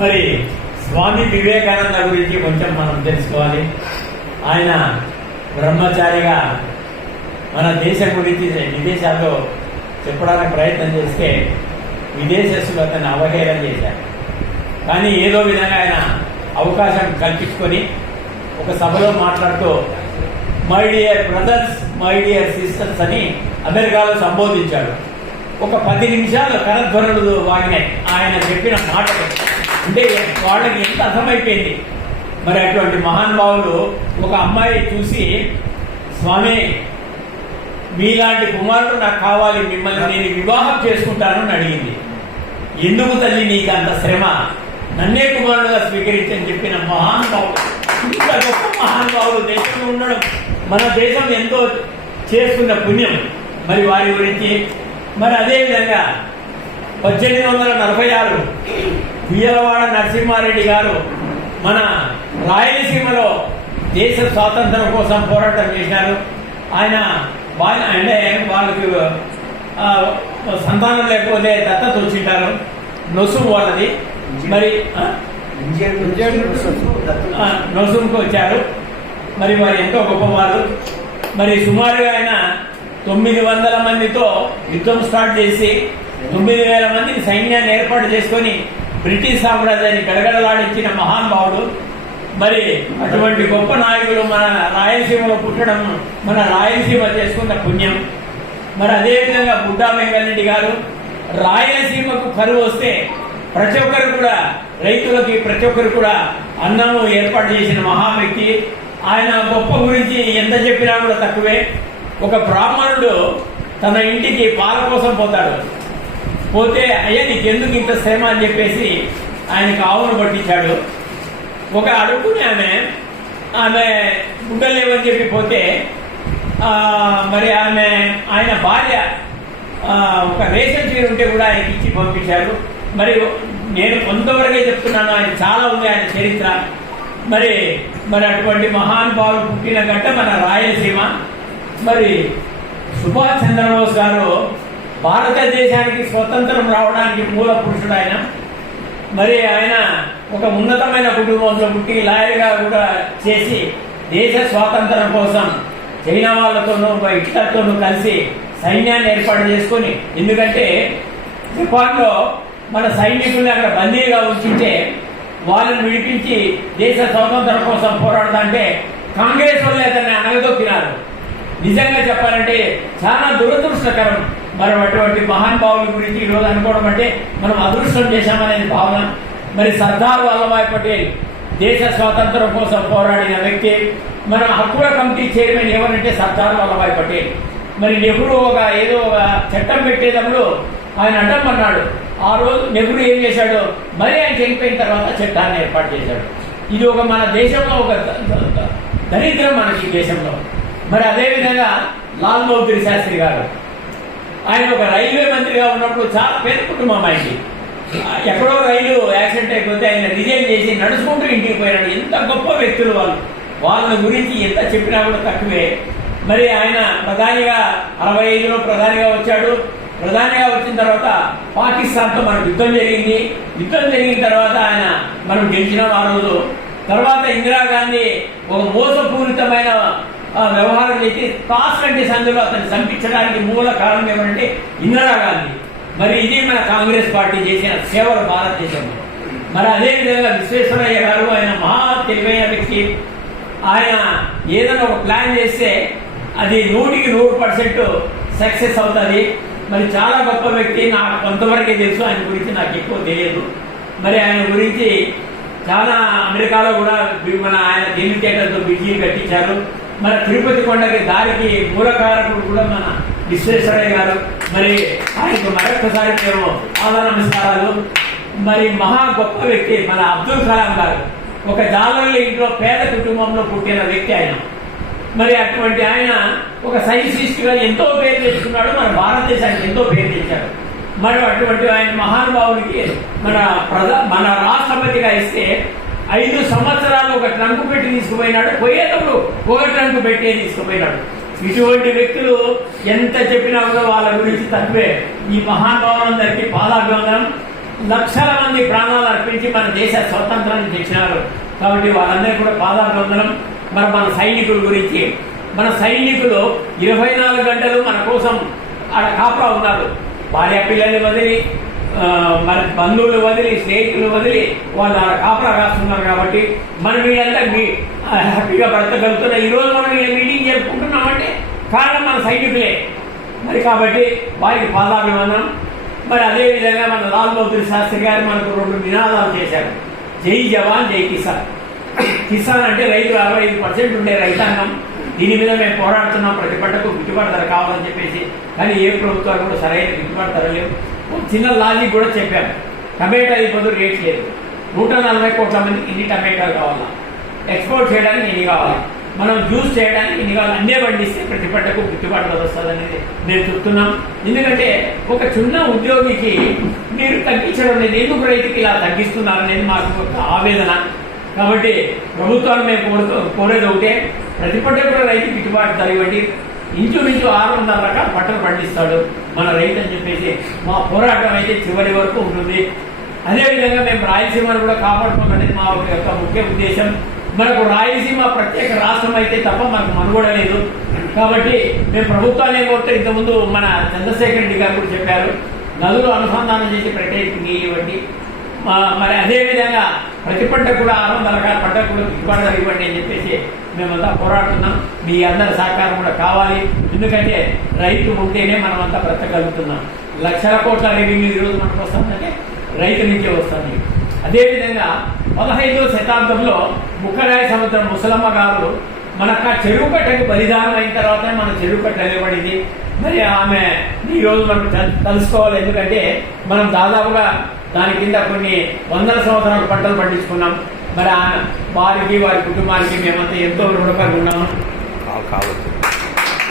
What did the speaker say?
మరి స్వామి వివేకానంద గురించి కొంచెం మనం తెలుసుకోవాలి. ఆయన బ్రహ్మచారిగా మన దేశం గురించి విదేశాల్లో చెప్పడానికి ప్రయత్నం చేస్తే విదేశస్తులు అతన్ని అవహేళన చేశారు. కానీ ఏదో విధంగా ఆయన అవకాశం కల్పించుకొని ఒక సభలో మాట్లాడుతూ my dear brothers, my dear sisters అని అమెరికాలో సంబోధించాడు. ఒక 10 నిమిషాలు కరధ్వనులు వాగినాయి ఆయన చెప్పిన మాటలు. అంటే వాళ్ళకి ఎంత అర్థమైపోయింది. మరి అటువంటి మహానుభావులు ఒక అమ్మాయి చూసి, స్వామి మీలాంటి కుమారుడు నాకు కావాలి, మిమ్మల్ని నేను వివాహం చేసుకుంటాను అని అడిగింది. ఎందుకు తల్లి నీకు అంత శ్రమ, నన్నే కుమారుడుగా స్వీకరించని చెప్పిన మహానుభావుడు. ఇంత గొప్ప మహానుభావులు దేశంలో ఉండడం మన దేశం ఎంతో చేసుకున్న పుణ్యం. మరి వారి గురించి మరి అదేవిధంగా 1846 ఉయ్యలవాడ నరసింహారెడ్డి గారు మన రాయలసీమలో దేశ స్వాతంత్రం కోసం పోరాటం చేశారు. ఆయన అంటే వాళ్ళకి సంతానం లేకపోతే దత్తత వచ్చింటారు. నొసుము వాళ్ళది. మరి నొసుముకు వచ్చారు. మరి వారు ఎంతో గొప్పవారు. మరి సుమారుగా ఆయన 900 మందితో యుద్ధం స్టార్ట్ చేసి 9000 మందిని సైన్యాన్ని ఏర్పాటు చేసుకొని బ్రిటిష్ సామ్రాజ్యాన్ని గడగడలాడించిన మహానుభావుడు. మరి అటువంటి గొప్ప నాయకులు మన రాయలసీమలో పుట్టడం మన రాయలసీమ చేసుకున్న పుణ్యం. మరి అదేవిధంగా బుడ్డా వెంకటరెడ్డి గారు రాయలసీమకు కరువు వస్తే ప్రతి ఒక్కరు కూడా, రైతులకి ప్రతి ఒక్కరు కూడా అన్నము ఏర్పాటు చేసిన మహావ్యక్తి. ఆయన గొప్ప గురించి ఎంత చెప్పినా కూడా తక్కువే. ఒక బ్రాహ్మణుడు తన ఇంటికి పాల కోసం పోతాడు. పోతే అయ్యా నీకెందుకు ఇంత శ్రమ అని చెప్పేసి ఆయనకు ఆవును పట్టించాడు. ఒక అడుగుని ఆమె గుడ్డలేవని చెప్పి పోతే మరి ఆయన భార్య ఒక రేషన్ చీర ఉంటే కూడా ఆయనకి ఇచ్చి పంపించారు. మరి నేను కొంతవరకే చెప్తున్నాను, ఆయన చాలా ఉంది ఆయన చరిత్ర. మరి అటువంటి మహానుభావులు పుట్టిన గడ్డ మన రాయలసీమ. మరి సుభాష్ చంద్రబోస్ గారు భారతదేశానికి స్వతంత్రం రావడానికి మూల పురుషుడు ఆయన. మరి ఆయన ఒక ఉన్నతమైన కుటుంబంలో పుట్టి లాయర్గా కూడా చేసి దేశ స్వాతంత్రం కోసం చైనా వాళ్ళతోనూ హిట్లర్తోనూ కలిసి సైన్యాన్ని ఏర్పాటు చేసుకొని, ఎందుకంటే జపాన్లో మన సైనికుల్ని అక్కడ బందీగా ఉంచితే వాళ్ళని విడిపించి దేశ స్వాతంత్రం కోసం పోరాడుతుంటే కాంగ్రెస్ వాళ్ళు అతన్ని అనగదొక్కినారు. నిజంగా చెప్పాలంటే చాలా దురదృష్టకరం. మరి అటువంటి మహానుభావుల గురించి ఈరోజు అనుకోవడం అంటే మనం అదృష్టం చేశామనేది భావన. మరి సర్దార్ వల్లభాయ్ పటేల్ దేశ స్వాతంత్రం కోసం పోరాడిన వ్యక్తి. మన హక్కుల కమిటీ చైర్మన్ ఎవరంటే సర్దార్ వల్లభాయ్ పటేల్. మరి నెహ్రూ ఏదో ఒక చట్టం పెట్టేటప్పుడు ఆయన అడ్డమన్నాడు. ఆ రోజు నెహ్రూ ఏం చేశాడు, మరి ఆయన చనిపోయిన తర్వాత చట్టాన్ని ఏర్పాటు చేశాడు. ఇది ఒక మన దేశంలో ఒక దరిద్రం మనకి దేశంలో. మరి అదేవిధంగా లాల్ బహదూర్ శాస్త్రి గారు, ఆయన ఒక రైల్వే మంత్రిగా ఉన్నప్పుడు చాలా పేద కుటుంబం ఆయనకి. ఎక్కడో రైలు యాక్సిడెంట్ అయిపోతే ఆయన రిజైన్ చేసి నడుచుకుంటూ ఇంటికి పోయినాడు. ఎంత గొప్ప వ్యక్తులు వాళ్ళ గురించి ఎంత చెప్పినా కూడా తక్కువే. మరి ఆయన ప్రధానిగా 65లో ప్రధానిగా వచ్చాడు. ప్రధానిగా వచ్చిన తర్వాత పాకిస్తాన్తో మనకు యుద్ధం జరిగింది. యుద్ధం జరిగిన తర్వాత ఆయన మనం గెలిచినాం ఆ రోజు. తర్వాత ఇందిరాగాంధీ ఒక మోసపూరితమైన వ్యవహారం చేసి కాన్స్టిట్యూషన్ అందులో అతన్ని చంపించడానికి మూల కారణం ఏమంటే ఇందిరాగాంధీ. మరి ఇది మన కాంగ్రెస్ పార్టీ చేసిన సేవలు భారతదేశంలో. మరి అదేవిధంగా విశ్వేశ్వరయ్య గారు, ఆయన మహా తెలివైన వ్యక్తి. ఆయన ఏదైనా ఒక ప్లాన్ చేస్తే అది 100% సక్సెస్ అవుతుంది. మరి చాలా గొప్ప వ్యక్తి. నాకు కొంతవరకే తెలుసు, ఆయన గురించి నాకు ఎక్కువ తెలియదు. మరి ఆయన గురించి చాలా అమెరికాలో కూడా ఆయన తెలివితేటలతో బ్రిడ్జీలు కట్టించారు. మన తిరుపతి కొండకి దారికి మూలకారకుడు కూడా మన విశ్వేశ్వరయ్య గారు. మరి ఆయనకు మరొకసారి మేము చాలా నమస్కారాలు. మరి మహా గొప్ప వ్యక్తి మన అబ్దుల్ కలాం గారు. ఒక జాలర్ల ఇంట్లో పేద కుటుంబంలో పుట్టిన వ్యక్తి ఆయన. మరి అటువంటి ఆయన ఒక సైంటిస్ట్ గా ఎంతో పేరు తెచ్చుకున్నాడు. మన భారతదేశానికి ఎంతో పేరు తెచ్చాడు. మరి అటువంటి ఆయన మహానుభావుడికి మన రాష్ట్రపతిగా ఇస్తే 5 సంవత్సరాలు ఒక ట్రంక్ పెట్టి తీసుకుపోయినాడు. పోయేటప్పుడు ఒక ట్రంక్ పెట్టే తీసుకుపోయినాడు. ఇటువంటి వ్యక్తులు ఎంత చెప్పినా కూడా వాళ్ళ గురించి తక్కువే. ఈ మహానుభావులందరికీ పాదాభివందనం. లక్షల మంది ప్రాణాలు అర్పించి మన దేశ స్వతంత్రాన్ని తెచ్చినారు. కాబట్టి వాళ్ళందరూ కూడా పాదాభివందనం. మరి మన సైనికుల గురించి, మన సైనికులు 24 గంటలు మన కోసం ఆడ కాపలా ఉన్నారు. భార్య పిల్లల్ని వదిలి, మన బంధువులు వదిలి, స్నేహితులు వదిలి వాళ్ళు ఆడ కాపలా రాస్తున్నారు. కాబట్టి మనం వీళ్ళంతా హ్యాపీగా బ్రతకగలుగుతున్నాం. ఈరోజు మనం వీళ్ళ మీటింగ్ జరుపుకుంటున్నామంటే కారణం మన సైనికులే. మరి కాబట్టి వారికి పాదాభివందనం. మరి అదేవిధంగా మన లాల్ బహదూర్ శాస్త్రి గారు మనకు 2 నినాదాలు చేశారు. జై జవాన్ జై కిసాన్. కిసాన్ అంటే రైతు, 65% ఉండే రైతాంగం. దీని మీద మేము పోరాడుతున్నాం. ప్రతి పంటకు గిట్టుబాటు ధర కావాలని చెప్పేసి. కానీ ఏ ప్రభుత్వాలు కూడా సరైన గిట్టుబాటు ధర లేవు. చిన్న లాజిక్ కూడా చెప్పాము. టమాటా ఇప్పుడు రేట్ లేదు. 140 కోట్ల మందికి ఇన్ని టమాటాలు కావాలా, ఎక్స్పోర్ట్ చేయడానికి ఇన్ని కావాలి, మనం జ్యూస్ చేయడానికి ఇన్ని కావాలి. అన్నే పండిస్తే ప్రతి పంటకు గిట్టుబాటు ధర వస్తుంది అనేది నేను చెప్తున్నాం. ఎందుకంటే ఒక చిన్న ఉద్యోగికి మీరు తగ్గించడం లేదు, ఎందుకు రైతుకి ఇలా తగ్గిస్తున్నారు అనేది మాకు ఒక ఆవేదన. కాబట్టి ప్రభుత్వాలు మేము కోరేది ఒకటే, ప్రతి పంట కూడా రైతు గిట్టుబాటు ధర ఇవ్వండి. ఇంచుమించు 600 రకాల పంటలు పండిస్తాడు మన రైతు అని చెప్పేసి మా పోరాటం అయితే చివరి వరకు ఉంటుంది. అదేవిధంగా మేము రాయలసీమను కూడా కాపాడుకోవాలనేది మా యొక్క ముఖ్య ఉద్దేశం. మనకు రాయలసీమ ప్రత్యేక రాష్ట్రం అయితే తప్ప మనకు మనుగడ లేదు. కాబట్టి మేము ప్రభుత్వాన్ని కోరితే ఇంతకుముందు మన చంద్రశేఖర్ రెడ్డి గారు కూడా చెప్పారు, నదులు అనుసంధానం చేసి ప్రత్యేక నీళ్ళు ఇవ్వండి. మరి అదేవిధంగా ప్రతి పంట కూడా 600 రకాల పంటకు కూడా గిట్టుబాటు ధర ఇవ్వండి అని చెప్పేసి మేమంతా పోరాడుతున్నాం. మీ అందరి సహకారం కూడా కావాలి. ఎందుకంటే రైతు ఉంటేనే మనమంతా బ్రతకగలుగుతున్నాం. లక్షల కోట్ల రెవెన్యూ ఈరోజు మనకు వస్తుందంటే రైతు నుంచే వస్తుంది. అదేవిధంగా 15వ శతాబ్దంలో ముక్కరాయ సముద్రం ముసలమ్మ గారు మన చెరువు కట్టకి బలిదానం అయిన తర్వాత మన చెరువు కట్ట నిలబడింది. మరి ఆమె ఈరోజు మనం తెలుసుకోవాలి. ఎందుకంటే మనం దాదాపుగా దాని కింద కొన్ని 100 సంవత్సరాల పంటలు పండించుకున్నాం. మరి వారికి వారి కుటుంబానికి మేమంతా ఎంతో రుణపడి ఉన్నాము.